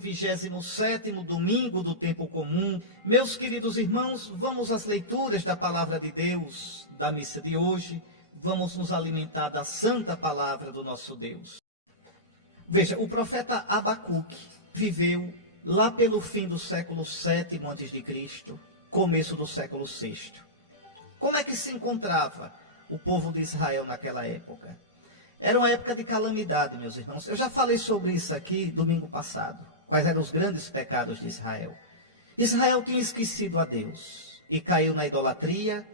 27º domingo do tempo comum. Meus queridos irmãos, vamos às leituras da palavra de Deus, da missa de hoje. Vamos nos alimentar da santa palavra do nosso Deus. Veja, o profeta Abacuque viveu lá pelo fim do século VII a.C., começo do século VI. Como é que se encontrava o povo de Israel naquela época? Era uma época de calamidade, meus irmãos. Eu já falei sobre isso aqui domingo passado. Quais eram os grandes pecados de Israel? Israel tinha esquecido a Deus e caiu na idolatria,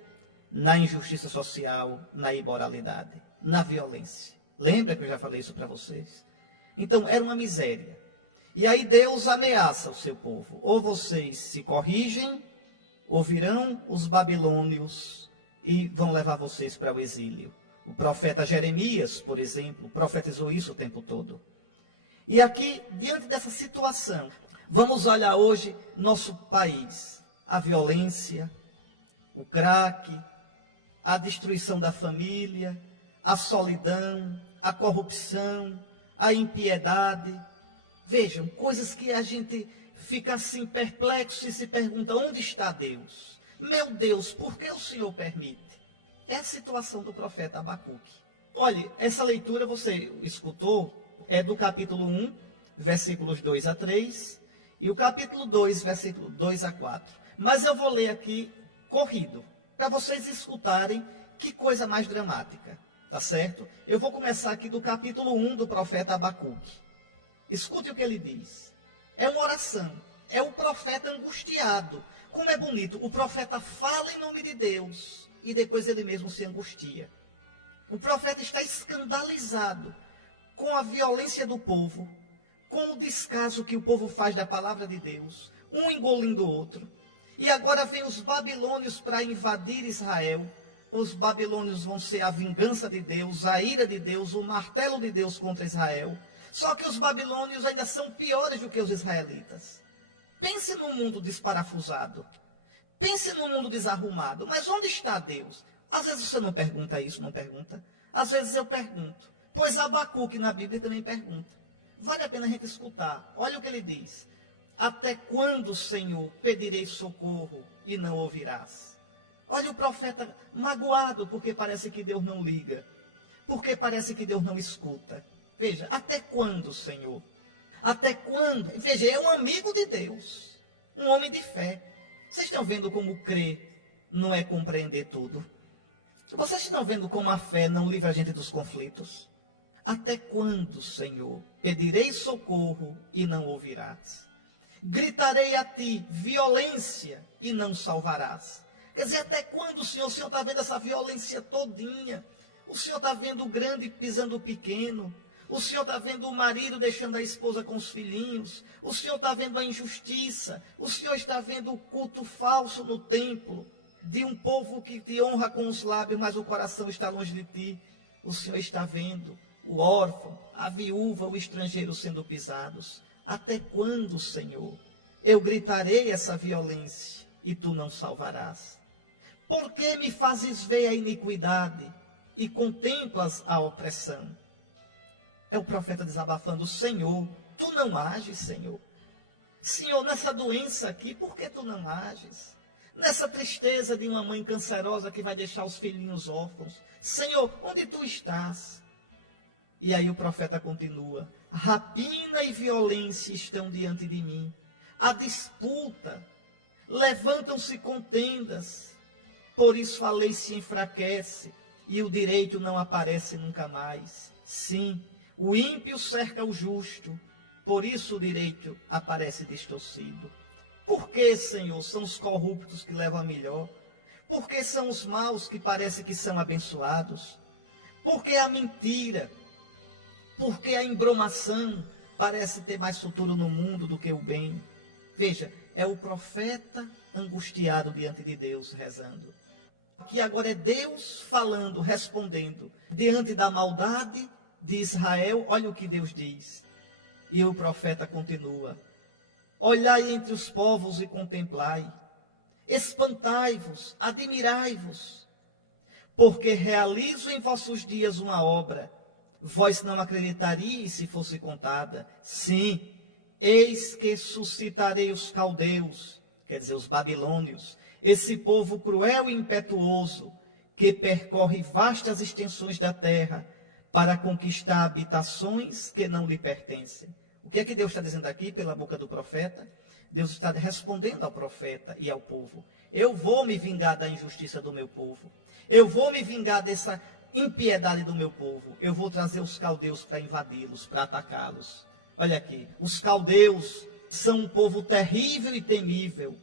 na injustiça social, na imoralidade, na violência. Lembra que eu já falei isso para vocês? Então, era uma miséria. E aí Deus ameaça o seu povo. Ou vocês se corrigem, ou virão os babilônios e vão levar vocês para o exílio. O profeta Jeremias, por exemplo, profetizou isso o tempo todo. E aqui, diante dessa situação, vamos olhar hoje nosso país. A violência, o crack, a destruição da família, a solidão, a corrupção, a impiedade. Vejam, coisas que a gente fica assim perplexo e se pergunta, onde está Deus? Meu Deus, por que o Senhor permite? É a situação do profeta Abacuque. Olhe, essa leitura você escutou, é do capítulo 1, versículos 2 a 3, e o capítulo 2, versículo 2 a 4. Mas eu vou ler aqui corrido, para vocês escutarem que coisa mais dramática, tá certo? Eu vou começar aqui do capítulo 1 do profeta Abacuque. Escute o que ele diz. É uma oração, é o profeta angustiado. Como é bonito, o profeta fala em nome de Deus e depois ele mesmo se angustia. O profeta está escandalizado com a violência do povo, com o descaso que o povo faz da palavra de Deus, um engolindo o outro. E agora vem os babilônios para invadir Israel. Os babilônios vão ser a vingança de Deus, a ira de Deus, o martelo de Deus contra Israel. Só que os babilônios ainda são piores do que os israelitas. Pense num mundo desparafusado. Pense num mundo desarrumado. Mas onde está Deus? Às vezes você não pergunta isso, não pergunta. Às vezes eu pergunto. Pois Abacuque na Bíblia também pergunta. Vale a pena a gente escutar. Olha o que ele diz. Até quando, Senhor, pedirei socorro e não ouvirás? Olha o profeta magoado, porque parece que Deus não liga. Porque parece que Deus não escuta. Veja, até quando, Senhor? Até quando? Veja, é um amigo de Deus. Um homem de fé. Vocês estão vendo como crer não é compreender tudo? Vocês estão vendo como a fé não livra a gente dos conflitos? Até quando, Senhor, pedirei socorro e não ouvirás? Gritarei a ti violência e não salvarás. Quer dizer, até quando, Senhor? O Senhor está vendo essa violência todinha. O Senhor está vendo o grande pisando o pequeno. O Senhor está vendo o marido deixando a esposa com os filhinhos. O Senhor está vendo a injustiça. O Senhor está vendo o culto falso no templo. De um povo que te honra com os lábios, mas o coração está longe de ti. O Senhor está vendo o órfão, a viúva, o estrangeiro sendo pisados. Até quando, Senhor, eu gritarei essa violência e tu não salvarás? Por que me fazes ver a iniquidade e contemplas a opressão? É o profeta desabafando. Senhor, tu não ages, Senhor. Senhor, nessa doença aqui, por que tu não ages? Nessa tristeza de uma mãe cancerosa que vai deixar os filhinhos órfãos. Senhor, onde tu estás? E aí o profeta continua. Rapina e violência estão diante de mim. A disputa. Levantam-se contendas. Por isso a lei se enfraquece e o direito não aparece nunca mais. Sim, o ímpio cerca o justo. Por isso o direito aparece distorcido. Por que, Senhor, são os corruptos que levam a melhor? Por que são os maus que parecem que são abençoados? Por que a mentira? Por que a embromação parece ter mais futuro no mundo do que o bem? Veja, é o profeta angustiado diante de Deus rezando. Aqui agora é Deus falando, respondendo. Diante da maldade de Israel, olha o que Deus diz. E o profeta continua. Olhai entre os povos e contemplai. Espantai-vos, admirai-vos. Porque realizo em vossos dias uma obra. Vós não acreditaríeis se fosse contada. Sim, Eis que suscitarei os caldeus, quer dizer, os babilônios, esse povo cruel e impetuoso, que percorre vastas extensões da terra para conquistar habitações que não lhe pertencem. O que é que Deus está dizendo aqui pela boca do profeta? Deus está respondendo ao profeta e ao povo. Eu vou me vingar da injustiça do meu povo. Eu vou me vingar dessa impiedade do meu povo. Eu vou trazer os caldeus para invadi-los, para atacá-los. Olha aqui, os caldeus são um povo terrível e temível,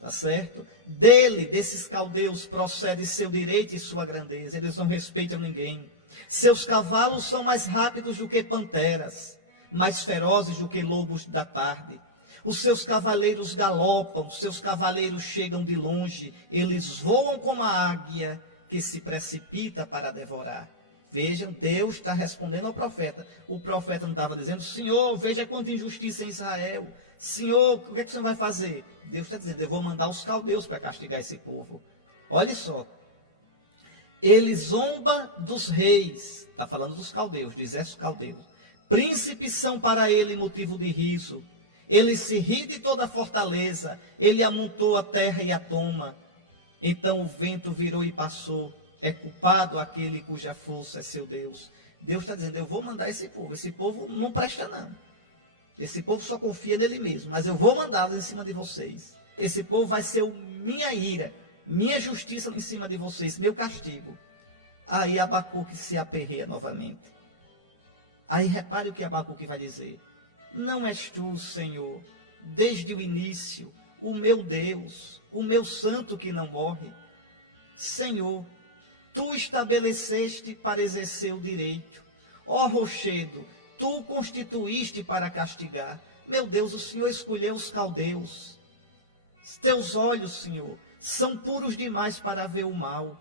tá certo? Desses caldeus, procede seu direito e sua grandeza. Eles não respeitam ninguém. Seus cavalos são mais rápidos do que panteras, mais ferozes do que lobos da tarde. Os seus cavaleiros galopam, seus cavaleiros chegam de longe, eles voam como a águia que se precipita para devorar. Vejam, Deus está respondendo ao profeta. O profeta não estava dizendo: Senhor, veja quanta injustiça em Israel. Senhor, o que é que o Senhor vai fazer? Deus está dizendo: eu vou mandar os caldeus para castigar esse povo. Olha só. Ele zomba dos reis. Está falando dos caldeus, do exército caldeu. Príncipes são para ele motivo de riso. Ele se ri de toda a fortaleza. Ele amontou a terra e a toma. Então o vento virou e passou. É culpado aquele cuja força é seu Deus. Deus está dizendo: eu vou mandar esse povo. Esse povo não presta não. Esse povo só confia nele mesmo. Mas eu vou mandá-lo em cima de vocês. Esse povo vai ser minha ira, minha justiça em cima de vocês, meu castigo. Aí Abacuque se aperreia novamente. Aí repare o que Abacuque vai dizer: não és tu, Senhor, desde o início, o meu Deus, o meu santo que não morre? Senhor, tu estabeleceste para exercer o direito. Ó rochedo, tu constituíste para castigar. Meu Deus, o Senhor escolheu os caldeus. Teus olhos, Senhor, são puros demais para ver o mal.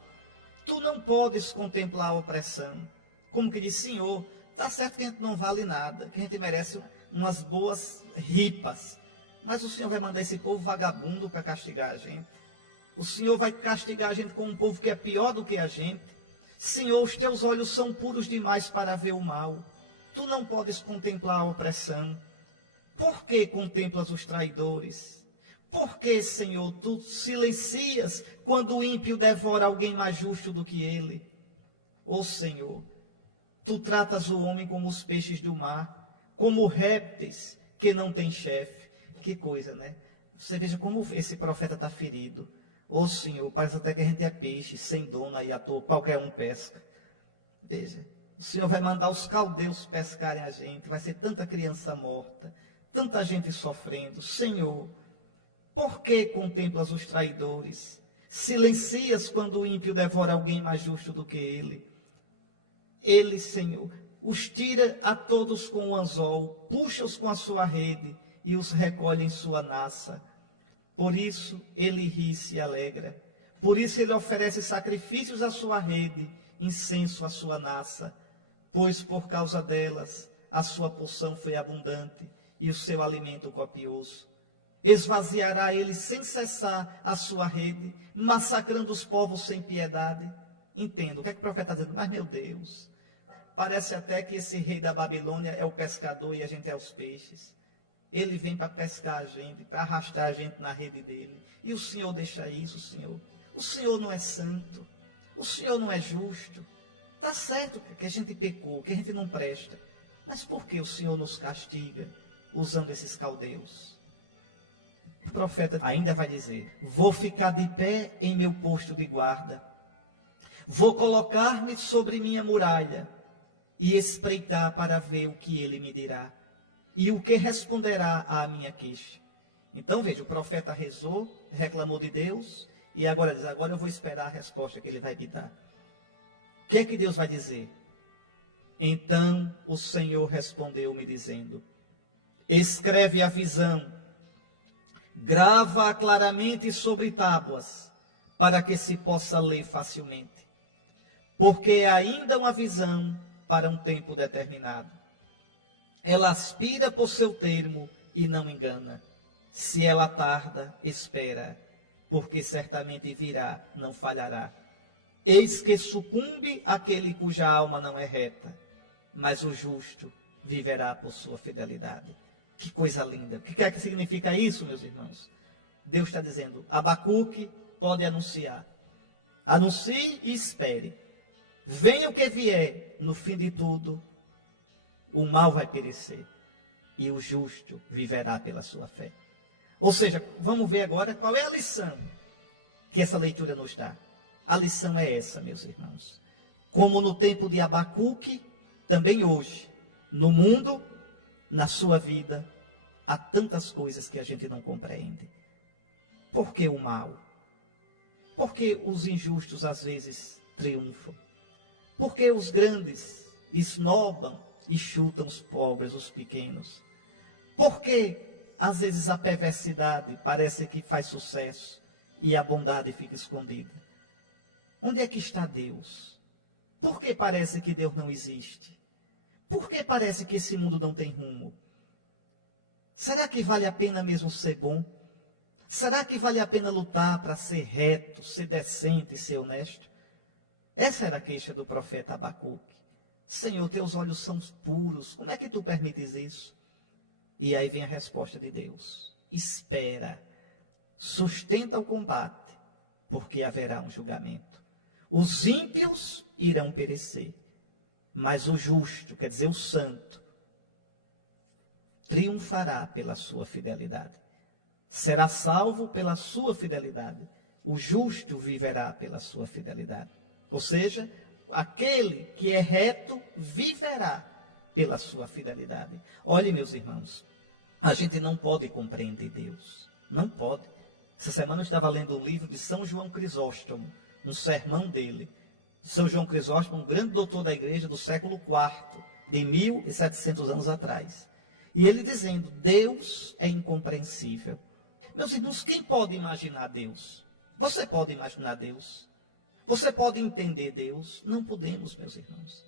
Tu não podes contemplar a opressão. Como que diz: Senhor, está certo que a gente não vale nada, que a gente merece umas boas ripas, mas o Senhor vai mandar esse povo vagabundo para castigar a gente. O Senhor vai castigar a gente com um povo que é pior do que a gente. Senhor, os teus olhos são puros demais para ver o mal. Tu não podes contemplar a opressão. Por que contemplas os traidores? Por que, Senhor, tu silencias quando o ímpio devora alguém mais justo do que ele? Ó Senhor, tu tratas o homem como os peixes do mar, como répteis que não têm chefe. Que coisa, né? Você veja como esse profeta está ferido. Ô Senhor, parece até que a gente é peixe, sem dono aí à toa, qualquer um pesca. Veja, o Senhor vai mandar os caldeus pescarem a gente, vai ser tanta criança morta, tanta gente sofrendo. Senhor, por que contemplas os traidores? Silencias quando o ímpio devora alguém mais justo do que ele. Ele, Senhor, os tira a todos com o anzol, puxa-os com a sua rede e os recolhe em sua naça. Por isso ele ri e se alegra. Por isso ele oferece sacrifícios à sua rede, incenso à sua naça. Pois por causa delas a sua porção foi abundante e o seu alimento copioso. Esvaziará ele sem cessar a sua rede, massacrando os povos sem piedade. Entendo, o que é que o profeta está dizendo? Mas meu Deus, parece até que esse rei da Babilônia é o pescador e a gente é os peixes. Ele vem para pescar a gente, para arrastar a gente na rede dele. E o Senhor deixa isso, Senhor. O Senhor não é santo. O Senhor não é justo. Está certo que a gente pecou, que a gente não presta. Mas por que o Senhor nos castiga usando esses caldeus? O profeta ainda vai dizer: vou ficar de pé em meu posto de guarda. Vou colocar-me sobre minha muralha e espreitar para ver o que ele me dirá. E o que responderá à minha queixa. Então veja, o profeta rezou, reclamou de Deus, e agora diz: agora eu vou esperar a resposta que ele vai me dar. O que é que Deus vai dizer? Então o Senhor respondeu-me dizendo: escreve a visão, grava-a claramente sobre tábuas, para que se possa ler facilmente. Porque é ainda uma visão para um tempo determinado. Ela aspira por seu termo e não engana. Se ela tarda, espera, porque certamente virá, não falhará. Eis que sucumbe aquele cuja alma não é reta, mas o justo viverá por sua fidelidade. Que coisa linda. O que é que significa isso, meus irmãos? Deus está dizendo, Abacuque pode anunciar. Anuncie e espere. Venha o que vier, no fim de tudo, o mal vai perecer. E o justo viverá pela sua fé. Ou seja, vamos ver agora qual é a lição que essa leitura nos dá. A lição é essa, meus irmãos. Como no tempo de Abacuque, também hoje, no mundo, na sua vida, há tantas coisas que a gente não compreende. Por que o mal? Por que os injustos às vezes triunfam? Por que os grandes esnobam e chutam os pobres, os pequenos? Por que às vezes a perversidade parece que faz sucesso e a bondade fica escondida? Onde é que está Deus? Por que parece que Deus não existe? Por que parece que esse mundo não tem rumo? Será que vale a pena mesmo ser bom? Será que vale a pena lutar para ser reto, ser decente e ser honesto? Essa era a queixa do profeta Abacuque. Senhor, teus olhos são puros, como é que tu permites isso? E aí vem a resposta de Deus. Espera, sustenta o combate, porque haverá um julgamento. Os ímpios irão perecer, mas o justo, quer dizer o santo, triunfará pela sua fidelidade. Será salvo pela sua fidelidade. O justo viverá pela sua fidelidade. Ou seja, aquele que é reto viverá pela sua fidelidade. Olhe, meus irmãos, a gente não pode compreender Deus. Não pode. Essa semana eu estava lendo um livro de São João Crisóstomo, um sermão dele. São João Crisóstomo, um grande doutor da igreja do século IV, de 1700 anos atrás. E ele dizendo, Deus é incompreensível. Meus irmãos, quem pode imaginar Deus? Você pode imaginar Deus? Você pode entender Deus? Não podemos, meus irmãos.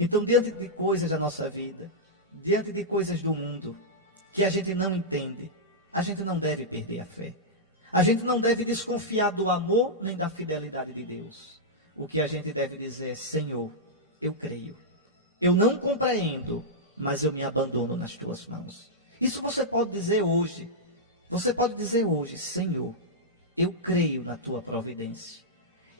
Então, diante de coisas da nossa vida, diante de coisas do mundo, que a gente não entende, a gente não deve perder a fé. A gente não deve desconfiar do amor nem da fidelidade de Deus. O que a gente deve dizer é, Senhor, eu creio. Eu não compreendo, mas eu me abandono nas tuas mãos. Isso você pode dizer hoje. Você pode dizer hoje, Senhor, eu creio na tua providência.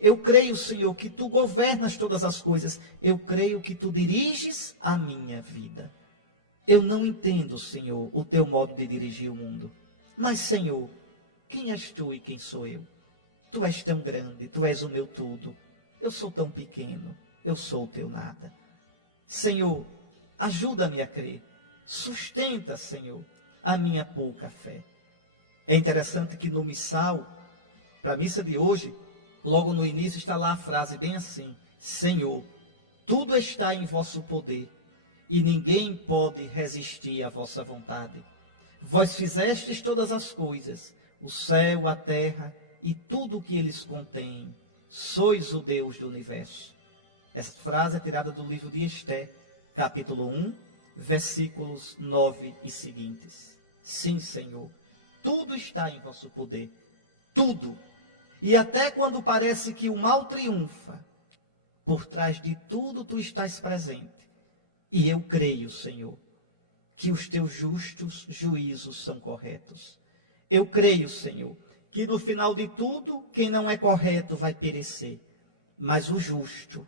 Eu creio, Senhor, que tu governas todas as coisas. Eu creio que tu diriges a minha vida. Eu não entendo, Senhor, o teu modo de dirigir o mundo. Mas, Senhor, quem és tu e quem sou eu? Tu és tão grande, tu és o meu tudo. Eu sou tão pequeno, eu sou o teu nada. Senhor, ajuda-me a crer. Sustenta, Senhor, a minha pouca fé. É interessante que no missal, para a missa de hoje, logo no início está lá a frase bem assim, Senhor, tudo está em vosso poder, e ninguém pode resistir à vossa vontade. Vós fizestes todas as coisas, o céu, a terra e tudo o que eles contêm. Sois o Deus do universo. Essa frase é tirada do livro de Esté, capítulo 1, versículos 9 e seguintes. Sim, Senhor, tudo está em vosso poder. Tudo. E até quando parece que o mal triunfa, por trás de tudo tu estás presente. E eu creio, Senhor, que os teus justos juízos são corretos. Eu creio, Senhor, que no final de tudo, quem não é correto vai perecer. Mas o justo,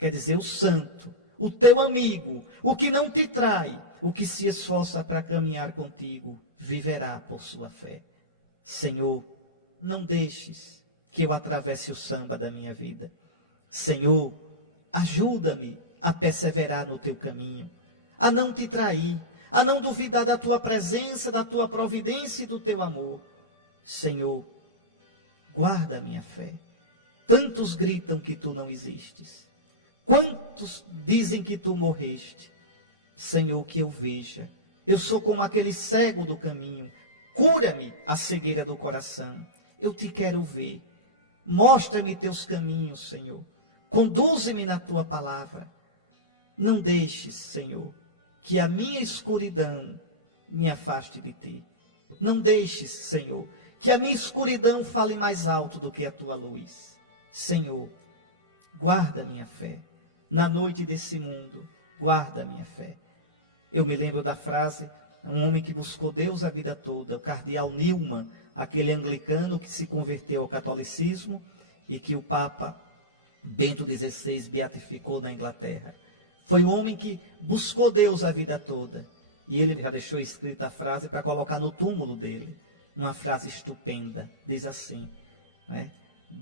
quer dizer o santo, o teu amigo, o que não te trai, o que se esforça para caminhar contigo, viverá por sua fé. Senhor, não deixes que eu atravesse o samba da minha vida. Senhor, ajuda-me a perseverar no teu caminho, a não te trair, a não duvidar da tua presença, da tua providência e do teu amor. Senhor, guarda a minha fé. Tantos gritam que tu não existes. Quantos dizem que tu morreste? Senhor, que eu veja. Eu sou como aquele cego do caminho. Cura-me a cegueira do coração. Eu te quero ver. Mostra-me teus caminhos, Senhor. Conduze-me na tua palavra. Não deixes, Senhor, que a minha escuridão me afaste de ti. Não deixes, Senhor, que a minha escuridão fale mais alto do que a tua luz. Senhor, guarda a minha fé. Na noite desse mundo, guarda a minha fé. Eu me lembro da frase um homem que buscou Deus a vida toda, o cardeal Newman, aquele anglicano que se converteu ao catolicismo e que o Papa Bento XVI beatificou na Inglaterra. Foi um homem que buscou Deus a vida toda. E ele já deixou escrita a frase para colocar no túmulo dele. Uma frase estupenda. Diz assim, né?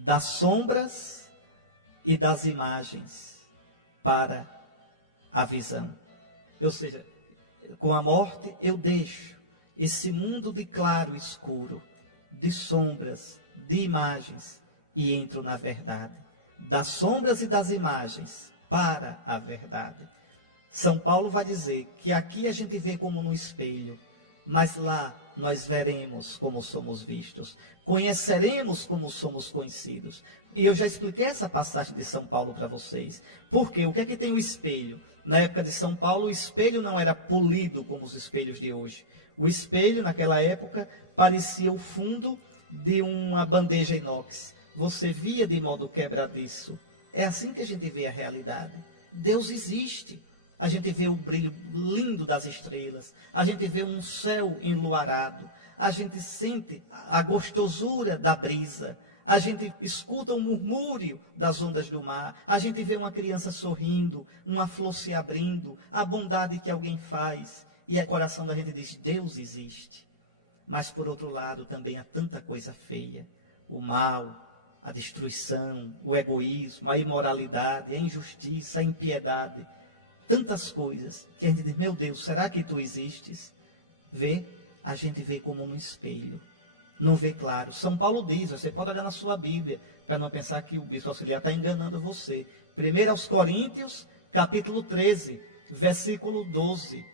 Das sombras e das imagens para a visão. Ou seja, com a morte eu deixo esse mundo de claro e escuro, de sombras, de imagens, e entro na verdade. Das sombras e das imagens para a verdade. São Paulo vai dizer que aqui a gente vê como no espelho, mas lá nós veremos como somos vistos, conheceremos como somos conhecidos. E eu já expliquei essa passagem de São Paulo para vocês. Por quê? O que é que tem o espelho? Na época de São Paulo, o espelho não era polido como os espelhos de hoje. O espelho, naquela época, parecia o fundo de uma bandeja inox. Você via de modo quebradiço. É assim que a gente vê a realidade. Deus existe. A gente vê o brilho lindo das estrelas. A gente vê um céu enluarado. A gente sente a gostosura da brisa. A gente escuta o murmúrio das ondas do mar. A gente vê uma criança sorrindo, uma flor se abrindo, a bondade que alguém faz. E o coração da gente diz, Deus existe. Mas por outro lado também há tanta coisa feia. O mal, a destruição, o egoísmo, a imoralidade, a injustiça, a impiedade. Tantas coisas que a gente diz, meu Deus, será que tu existes? A gente vê como no espelho. Não vê claro. São Paulo diz, você pode olhar na sua Bíblia, para não pensar que o bispo auxiliar está enganando você. 1 aos Coríntios, capítulo 13, versículo 12.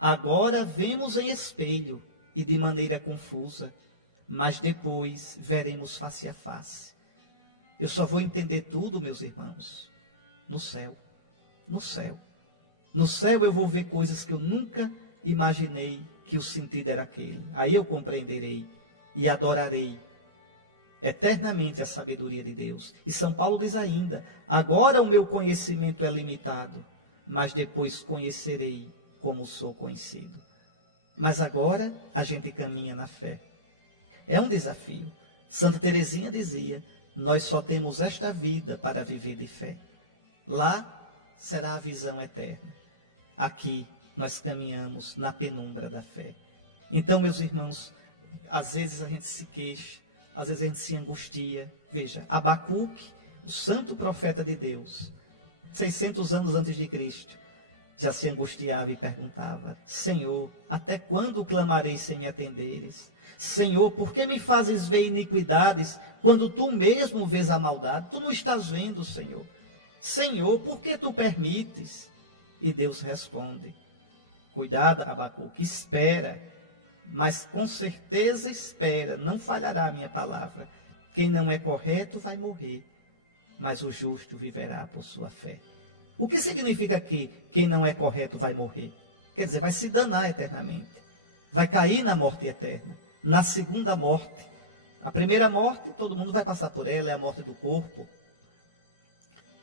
Agora vemos em espelho e de maneira confusa, mas depois veremos face a face. Eu só vou entender tudo, meus irmãos, no céu. No céu. No céu eu vou ver coisas que eu nunca imaginei que o sentido era aquele. Aí eu compreenderei e adorarei eternamente a sabedoria de Deus. E São Paulo diz ainda, agora o meu conhecimento é limitado, mas depois conhecerei como sou conhecido. Mas agora a gente caminha na fé. É um desafio. Santa Teresinha dizia, nós só temos esta vida para viver de fé. Lá será a visão eterna. Aqui nós caminhamos na penumbra da fé. Então, meus irmãos, às vezes a gente se queixa, às vezes a gente se angustia. Veja, Abacuque, o santo profeta de Deus, 600 anos antes de Cristo, já se angustiava e perguntava, Senhor, até quando clamarei sem me atenderes? Senhor, por que me fazes ver iniquidades, quando tu mesmo vês a maldade? Tu não estás vendo, Senhor. Senhor, por que tu permites? E Deus responde, cuidado, Abacuque, espera, mas com certeza espera, não falhará a minha palavra. Quem não é correto vai morrer, mas o justo viverá por sua fé. O que significa que quem não é correto vai morrer? Quer dizer, vai se danar eternamente. Vai cair na morte eterna. Na segunda morte. A primeira morte, todo mundo vai passar por ela, é a morte do corpo.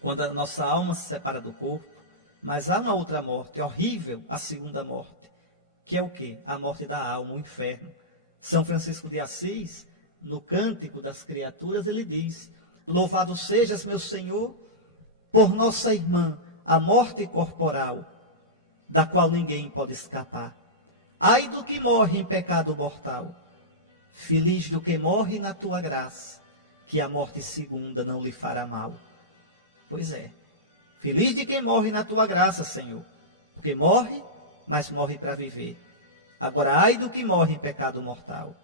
Quando a nossa alma se separa do corpo. Mas há uma outra morte, horrível, a segunda morte. Que é o quê? A morte da alma, o inferno. São Francisco de Assis, no Cântico das Criaturas, ele diz, louvado sejas, meu Senhor, por nossa irmã, a morte corporal, da qual ninguém pode escapar. Ai do que morre em pecado mortal, feliz do que morre na tua graça, que a morte segunda não lhe fará mal. Pois é, feliz de quem morre na tua graça, Senhor, porque morre, mas morre para viver. Agora, ai do que morre em pecado mortal,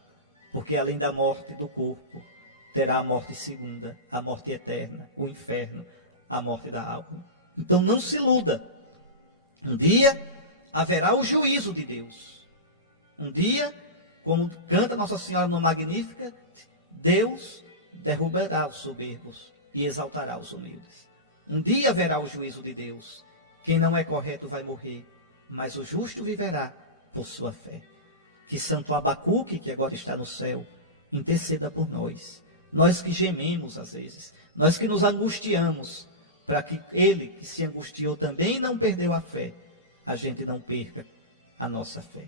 porque além da morte do corpo, terá a morte segunda, a morte eterna, o inferno, a morte da alma. Então não se iluda. Um dia haverá o juízo de Deus. Um dia, como canta Nossa Senhora no Magnífica, Deus derrubará os soberbos e exaltará os humildes. Um dia haverá o juízo de Deus. Quem não é correto vai morrer, mas o justo viverá por sua fé. Que Santo Abacuque, que agora está no céu, interceda por nós. Nós que gememos às vezes, nós que nos angustiamos, para que ele que se angustiou também não perdeu a fé, a gente não perca a nossa fé.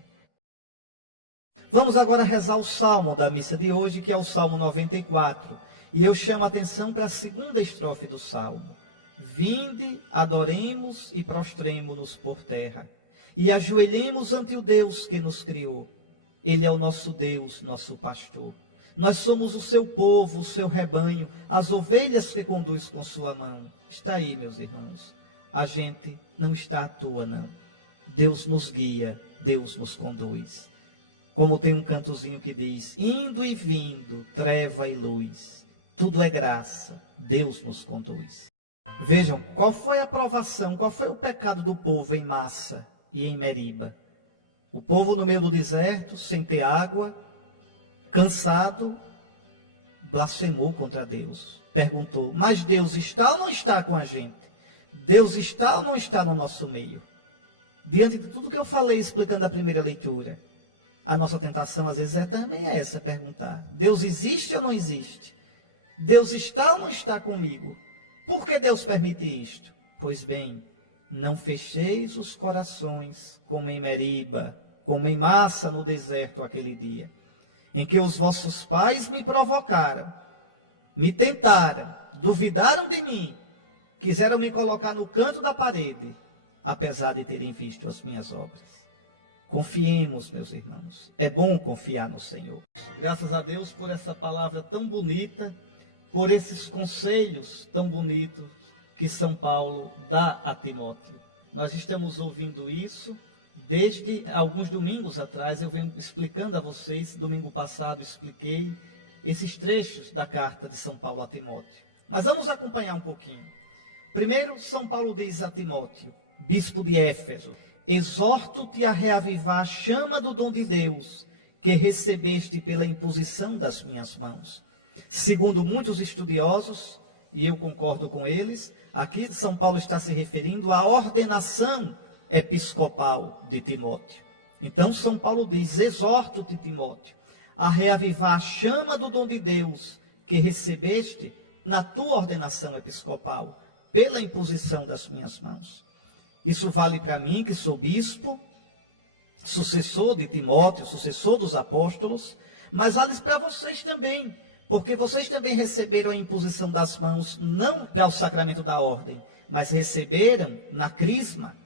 Vamos agora rezar o salmo da missa de hoje, que é o Salmo 94. E eu chamo a atenção para a segunda estrofe do salmo. Vinde, adoremos e prostremo-nos por terra, e ajoelhemos ante o Deus que nos criou. Ele é o nosso Deus, nosso pastor. Nós somos o seu povo, o seu rebanho, as ovelhas que conduz com sua mão. Está aí, meus irmãos. A gente não está à toa, não. Deus nos guia, Deus nos conduz. Como tem um cantozinho que diz, indo e vindo, treva e luz, tudo é graça, Deus nos conduz. Vejam, qual foi a provação, qual foi o pecado do povo em Massa e em Meriba? O povo no meio do deserto, sem ter água, cansado, blasfemou contra Deus. Perguntou, mas Deus está ou não está com a gente? Deus está ou não está no nosso meio? Diante de tudo que eu falei explicando a primeira leitura, a nossa tentação às vezes também é essa, perguntar. Deus existe ou não existe? Deus está ou não está comigo? Por que Deus permite isto? Pois bem, não fecheis os corações como em Meriba, como em Massa no deserto aquele dia, em que os vossos pais me provocaram, me tentaram, duvidaram de mim, quiseram me colocar no canto da parede, apesar de terem visto as minhas obras. Confiemos, meus irmãos. É bom confiar no Senhor. Graças a Deus por essa palavra tão bonita, por esses conselhos tão bonitos que São Paulo dá a Timóteo. Nós estamos ouvindo isso desde alguns domingos atrás. Eu venho explicando a vocês, domingo passado expliquei esses trechos da carta de São Paulo a Timóteo. Mas vamos acompanhar um pouquinho. Primeiro, São Paulo diz a Timóteo, bispo de Éfeso, exorto-te a reavivar a chama do dom de Deus, que recebeste pela imposição das minhas mãos. Segundo muitos estudiosos, e eu concordo com eles, aqui São Paulo está se referindo à ordenação episcopal de Timóteo. Então São Paulo diz, exorto-te, Timóteo, a reavivar a chama do dom de Deus, que recebeste na tua ordenação episcopal, pela imposição das minhas mãos. Isso vale para mim, que sou bispo, sucessor de Timóteo, sucessor dos apóstolos, mas vale para vocês também, porque vocês também receberam a imposição das mãos, não para o sacramento da ordem, mas receberam na crisma,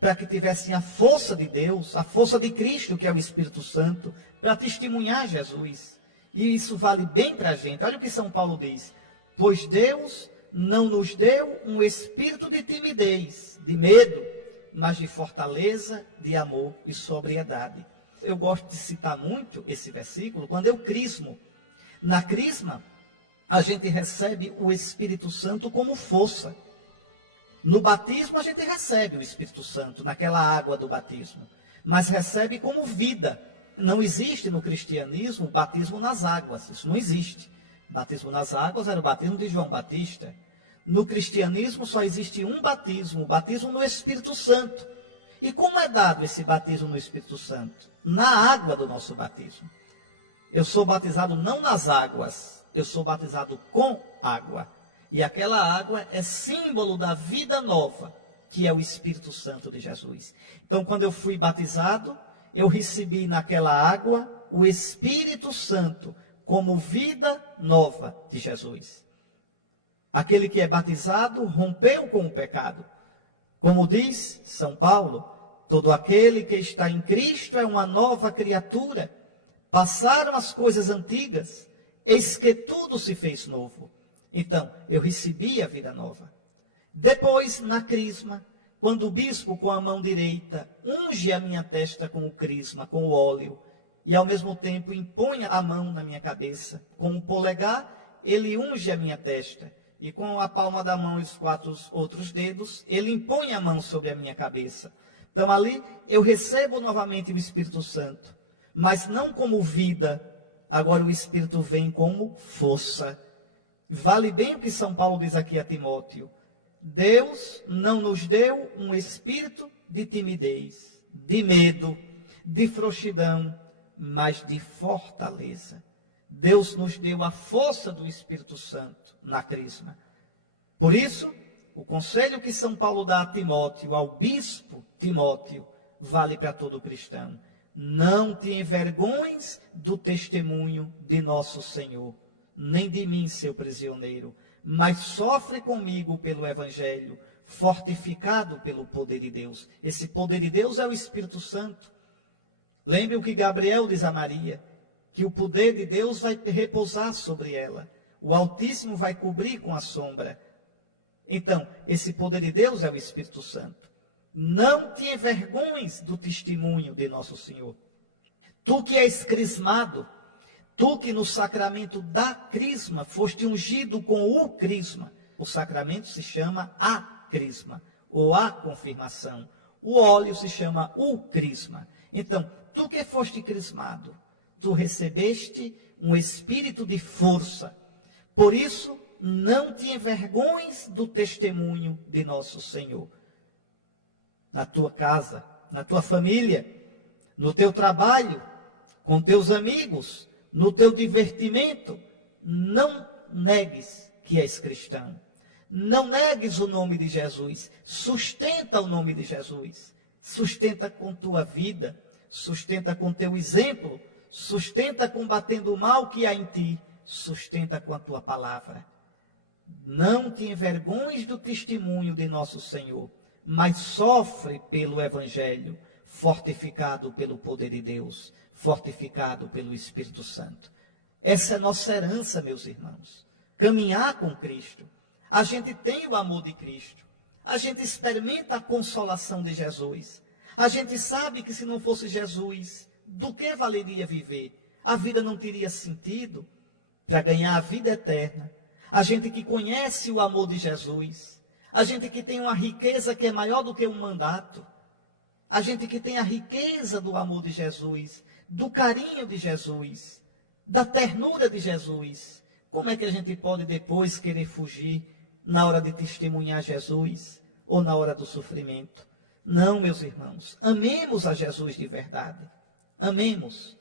para que tivessem a força de Deus, a força de Cristo, que é o Espírito Santo, para testemunhar Jesus. E isso vale bem para a gente. Olha o que São Paulo diz, pois Deus não nos deu um espírito de timidez, de medo, mas de fortaleza, de amor e sobriedade. Eu gosto de citar muito esse versículo quando eu crismo. Na crisma, a gente recebe o Espírito Santo como força. No batismo, a gente recebe o Espírito Santo, naquela água do batismo, mas recebe como vida. Não existe no cristianismo o batismo nas águas, isso não existe. O batismo nas águas era o batismo de João Batista. No cristianismo só existe um batismo, o batismo no Espírito Santo. E como é dado esse batismo no Espírito Santo? Na água do nosso batismo. Eu sou batizado não nas águas, eu sou batizado com água. E aquela água é símbolo da vida nova, que é o Espírito Santo de Jesus. Então, quando eu fui batizado, eu recebi naquela água o Espírito Santo como vida nova de Jesus. Aquele que é batizado rompeu com o pecado. Como diz São Paulo, todo aquele que está em Cristo é uma nova criatura. Passaram as coisas antigas, eis que tudo se fez novo. Então, eu recebi a vida nova. Depois, na crisma, quando o bispo com a mão direita unge a minha testa com o crisma, com o óleo, e ao mesmo tempo impõe a mão na minha cabeça, com o polegar, ele unge a minha testa. E com a palma da mão e os 4 outros dedos, ele impõe a mão sobre a minha cabeça. Então ali eu recebo novamente o Espírito Santo, mas não como vida, agora o Espírito vem como força. Vale bem o que São Paulo diz aqui a Timóteo. Deus não nos deu um espírito de timidez, de medo, de frouxidão, mas de fortaleza. Deus nos deu a força do Espírito Santo na crisma. Por isso, o conselho que São Paulo dá a Timóteo, ao bispo Timóteo, vale para todo cristão. Não te envergonhes do testemunho de nosso Senhor, nem de mim, seu prisioneiro, mas sofre comigo pelo Evangelho, fortificado pelo poder de Deus. Esse poder de Deus é o Espírito Santo. Lembre o que Gabriel diz a Maria, que o poder de Deus vai repousar sobre ela. O Altíssimo vai cobrir com a sombra. Então, esse poder de Deus é o Espírito Santo. Não te envergonhes do testemunho de nosso Senhor. Tu que és crismado, tu que no sacramento da crisma foste ungido com o crisma. O sacramento se chama a crisma, ou a confirmação. O óleo se chama o crisma. Então, tu que foste crismado, tu recebeste um espírito de força. Por isso, não te envergonhes do testemunho de nosso Senhor. Na tua casa, na tua família, no teu trabalho, com teus amigos, no teu divertimento, não negues que és cristão. Não negues o nome de Jesus. Sustenta o nome de Jesus. Sustenta com tua vida, sustenta com teu exemplo, sustenta combatendo o mal que há em ti, sustenta com a tua palavra. Não te envergonhes do testemunho de nosso Senhor, mas sofre pelo Evangelho, fortificado pelo poder de Deus, fortificado pelo Espírito Santo. Essa é nossa herança, meus irmãos. Caminhar com Cristo. A gente tem o amor de Cristo. A gente experimenta a consolação de Jesus. A gente sabe que se não fosse Jesus, do que valeria viver? A vida não teria sentido. Para ganhar a vida eterna. A gente que conhece o amor de Jesus. A gente que tem uma riqueza que é maior do que um mandato. A gente que tem a riqueza do amor de Jesus, do carinho de Jesus, da ternura de Jesus. Como é que a gente pode depois querer fugir na hora de testemunhar Jesus ou na hora do sofrimento? Não, meus irmãos, amemos a Jesus de verdade. Amemos.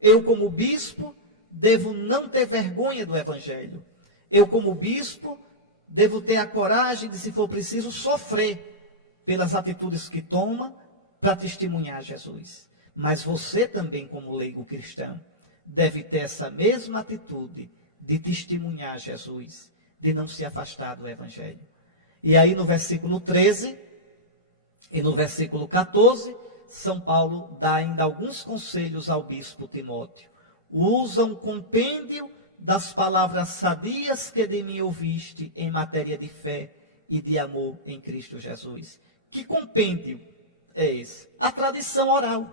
Eu, como bispo, devo não ter vergonha do Evangelho. Eu, como bispo, devo ter a coragem de, se for preciso, sofrer pelas atitudes que toma para testemunhar Jesus. Mas você também, como leigo cristão, deve ter essa mesma atitude de testemunhar Jesus, de não se afastar do Evangelho. E aí no versículo 13 e no versículo 14, São Paulo dá ainda alguns conselhos ao bispo Timóteo. Usa um compêndio das palavras sadias que de mim ouviste em matéria de fé e de amor em Cristo Jesus. Que compêndio é esse? A tradição oral,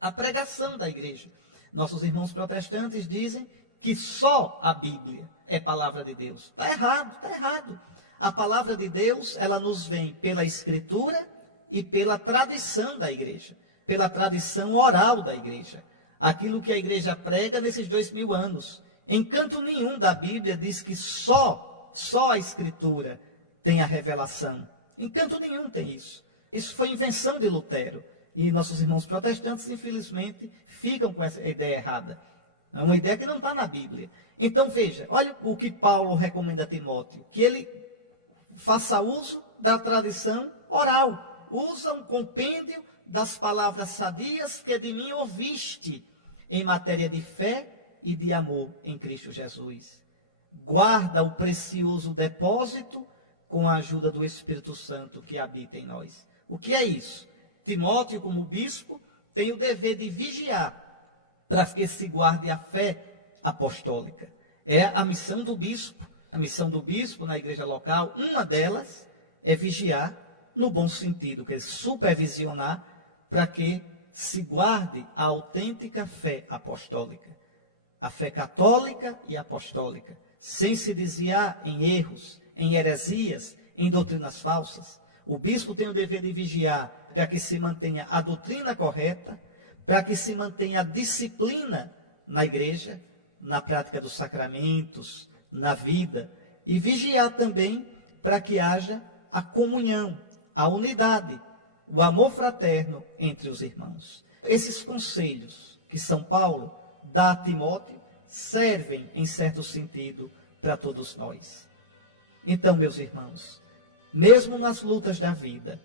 a pregação da igreja. Nossos irmãos protestantes dizem que só a Bíblia é palavra de Deus. Está errado, está errado. A palavra de Deus, ela nos vem pela Escritura e pela tradição da igreja, pela tradição oral da igreja. Aquilo que a igreja prega nesses 2000 anos. Em canto nenhum da Bíblia diz que só a Escritura tem a revelação. Em canto nenhum tem isso. Isso foi invenção de Lutero. E nossos irmãos protestantes, infelizmente, ficam com essa ideia errada. É uma ideia que não está na Bíblia. Então veja, olha o que Paulo recomenda a Timóteo. Que ele faça uso da tradição oral. Usa um compêndio das palavras sadias que de mim ouviste em matéria de fé e de amor em Cristo Jesus. Guarda o precioso depósito com a ajuda do Espírito Santo que habita em nós. O que é isso? Timóteo, como bispo, tem o dever de vigiar para que se guarde a fé apostólica. É a missão do bispo. A missão do bispo na igreja local, uma delas é vigiar no bom sentido, que é supervisionar para que se guarde a autêntica fé apostólica. A fé católica e apostólica, sem se desviar em erros, em heresias, em doutrinas falsas. O bispo tem o dever de vigiar para que se mantenha a doutrina correta, para que se mantenha a disciplina na igreja, na prática dos sacramentos, na vida, e vigiar também para que haja a comunhão, a unidade, o amor fraterno entre os irmãos. Esses conselhos que São Paulo dá a Timóteo servem, em certo sentido, para todos nós. Então, meus irmãos, mesmo nas lutas da vida,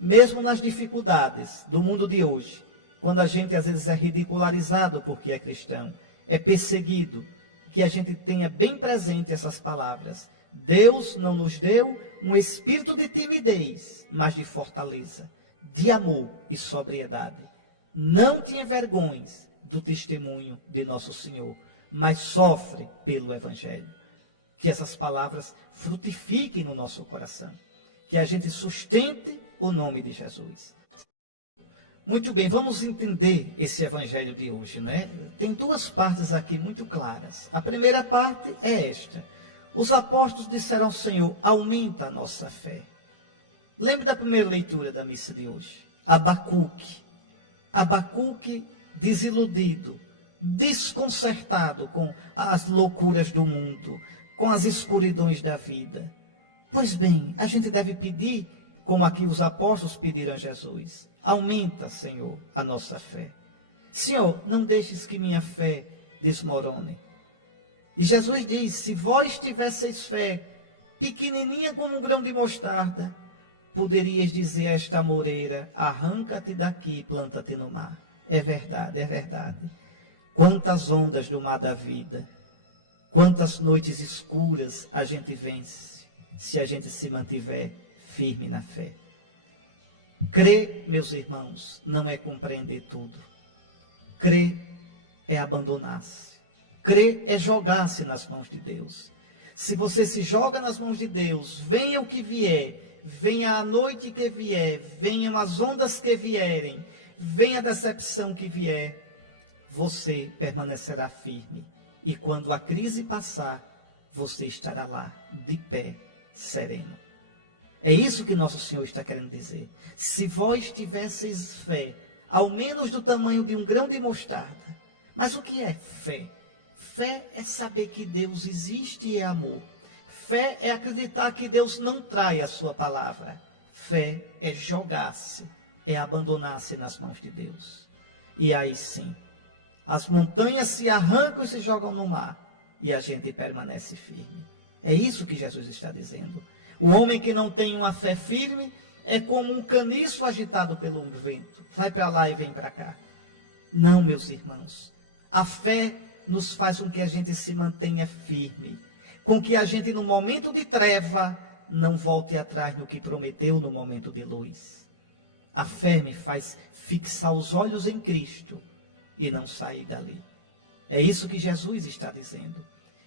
mesmo nas dificuldades do mundo de hoje, quando a gente às vezes é ridicularizado porque é cristão, é perseguido, que a gente tenha bem presente essas palavras. Deus não nos deu um espírito de timidez, mas de fortaleza, de amor e sobriedade. Não tinha vergonhas do testemunho de nosso Senhor, mas sofre pelo Evangelho. Que essas palavras frutifiquem no nosso coração, que a gente sustente o nome de Jesus. Muito bem, vamos entender esse Evangelho de hoje, né? Tem duas partes aqui muito claras. A primeira parte é esta. Os apóstolos disseram ao Senhor: aumenta a nossa fé. Lembre da primeira leitura da missa de hoje. Abacuque. Abacuque desiludido, desconcertado com as loucuras do mundo, com as escuridões da vida. Pois bem, a gente deve pedir, como aqui os apóstolos pediram a Jesus: aumenta, Senhor, a nossa fé. Senhor, não deixes que minha fé desmorone. E Jesus diz: se vós tivesseis fé, pequenininha como um grão de mostarda, poderias dizer a esta moreira: arranca-te daqui e planta-te no mar. É verdade, é verdade. Quantas ondas do mar da vida, quantas noites escuras a gente vence, se a gente se mantiver firme na fé. Crer, meus irmãos, não é compreender tudo. Crer é abandonar-se. Crer é jogar-se nas mãos de Deus. Se você se joga nas mãos de Deus, venha o que vier, venha a noite que vier, venham as ondas que vierem, venha a decepção que vier, você permanecerá firme. E quando a crise passar, você estará lá, de pé, sereno. É isso que nosso Senhor está querendo dizer. Se vós tivesseis fé, ao menos do tamanho de um grão de mostarda. Mas o que é fé? Fé é saber que Deus existe e é amor. Fé é acreditar que Deus não trai a sua palavra. Fé é jogar-se, é abandonar-se nas mãos de Deus. E aí sim, as montanhas se arrancam e se jogam no mar, e a gente permanece firme. É isso que Jesus está dizendo. O homem que não tem uma fé firme é como um caniço agitado pelo vento. Vai para lá e vem para cá. Não, meus irmãos. A fé nos faz com que a gente se mantenha firme, com que a gente, no momento de treva, não volte atrás no que prometeu no momento de luz. A fé me faz fixar os olhos em Cristo e não sair dali. É isso que Jesus está dizendo.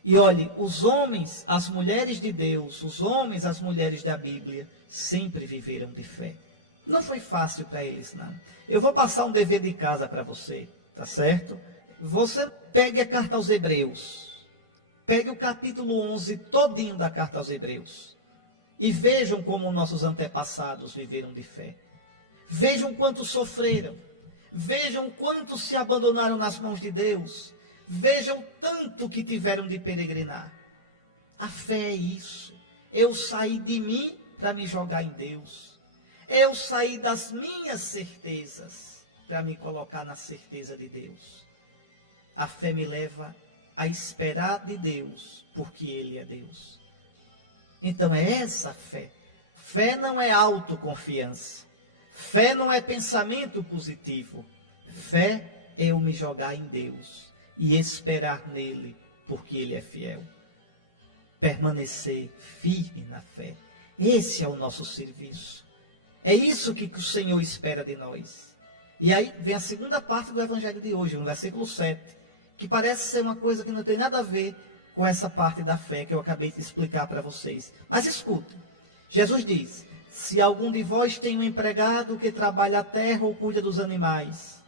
E olhe, os homens, as mulheres de Deus, os homens, as mulheres da Bíblia, sempre viveram de fé. Não foi fácil para eles, não. Eu vou passar um dever de casa para você, tá certo? Você pegue a carta aos Hebreus, pegue o capítulo 11 todinho da carta aos Hebreus, e vejam como nossos antepassados viveram de fé. Vejam quanto sofreram, vejam quanto se abandonaram nas mãos de Deus, vejam tanto que tiveram de peregrinar. A fé é isso. Eu saí de mim para me jogar em Deus. Eu saí das minhas certezas para me colocar na certeza de Deus. A fé me leva a esperar de Deus, porque Ele é Deus. Então é essa a fé. Fé não é autoconfiança. Fé não é pensamento positivo. Fé é eu me jogar em Deus e esperar nele, porque Ele é fiel. Permanecer firme na fé. Esse é o nosso serviço. É isso que o Senhor espera de nós. E aí vem a segunda parte do Evangelho de hoje, no versículo 7, que parece ser uma coisa que não tem nada a ver com essa parte da fé que eu acabei de explicar para vocês. Mas escutem, Jesus diz: se algum de vós tem um empregado que trabalha a terra ou cuida dos animais,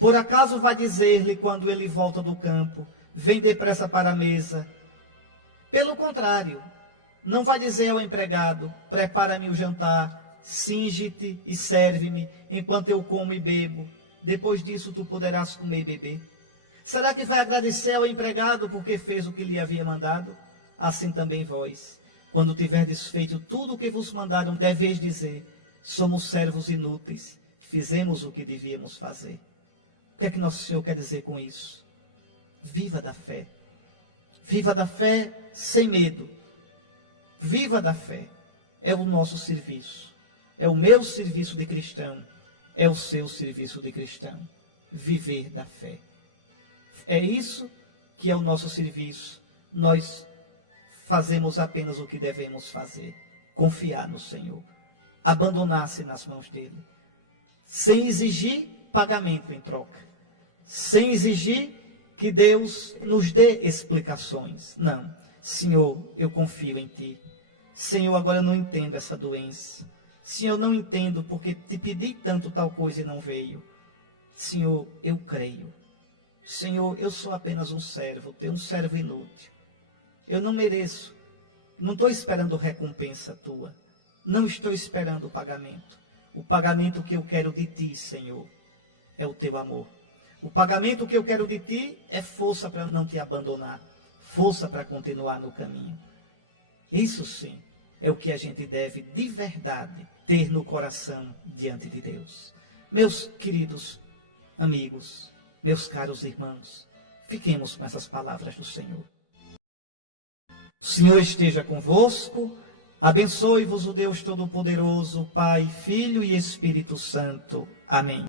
por acaso vai dizer-lhe quando ele volta do campo: vem depressa para a mesa? Pelo contrário, não vai dizer ao empregado: prepara-me o jantar, cinge-te e serve-me, enquanto eu como e bebo. Depois disso tu poderás comer e beber. Será que vai agradecer ao empregado porque fez o que lhe havia mandado? Assim também vós, quando tiverdes feito tudo o que vos mandaram, deveis dizer: somos servos inúteis, fizemos o que devíamos fazer. O que é que nosso Senhor quer dizer com isso? Viva da fé. Viva da fé sem medo. Viva da fé. É o nosso serviço. É o meu serviço de cristão. É o seu serviço de cristão. viver da fé. É isso que é o nosso serviço. Nós fazemos apenas o que devemos fazer: confiar no Senhor, abandonar-se nas mãos dele, sem exigir pagamento em troca, sem exigir que Deus nos dê explicações. Não, Senhor, eu confio em Ti. Senhor, agora eu não entendo essa doença. Senhor, eu não entendo porque te pedi tanto tal coisa e não veio. Senhor, eu creio. Senhor, eu sou apenas um servo Teu, um servo inútil. Eu não mereço, não estou esperando recompensa Tua. Não estou esperando o pagamento. O pagamento que eu quero de Ti, Senhor, é o Teu amor. O pagamento que eu quero de Ti é força para não Te abandonar, força para continuar no caminho. Isso sim é o que a gente deve de verdade ter no coração diante de Deus. Meus queridos amigos, meus caros irmãos, fiquemos com essas palavras do Senhor. O Senhor esteja convosco, abençoe-vos o Deus Todo-Poderoso, Pai, Filho e Espírito Santo. Amém.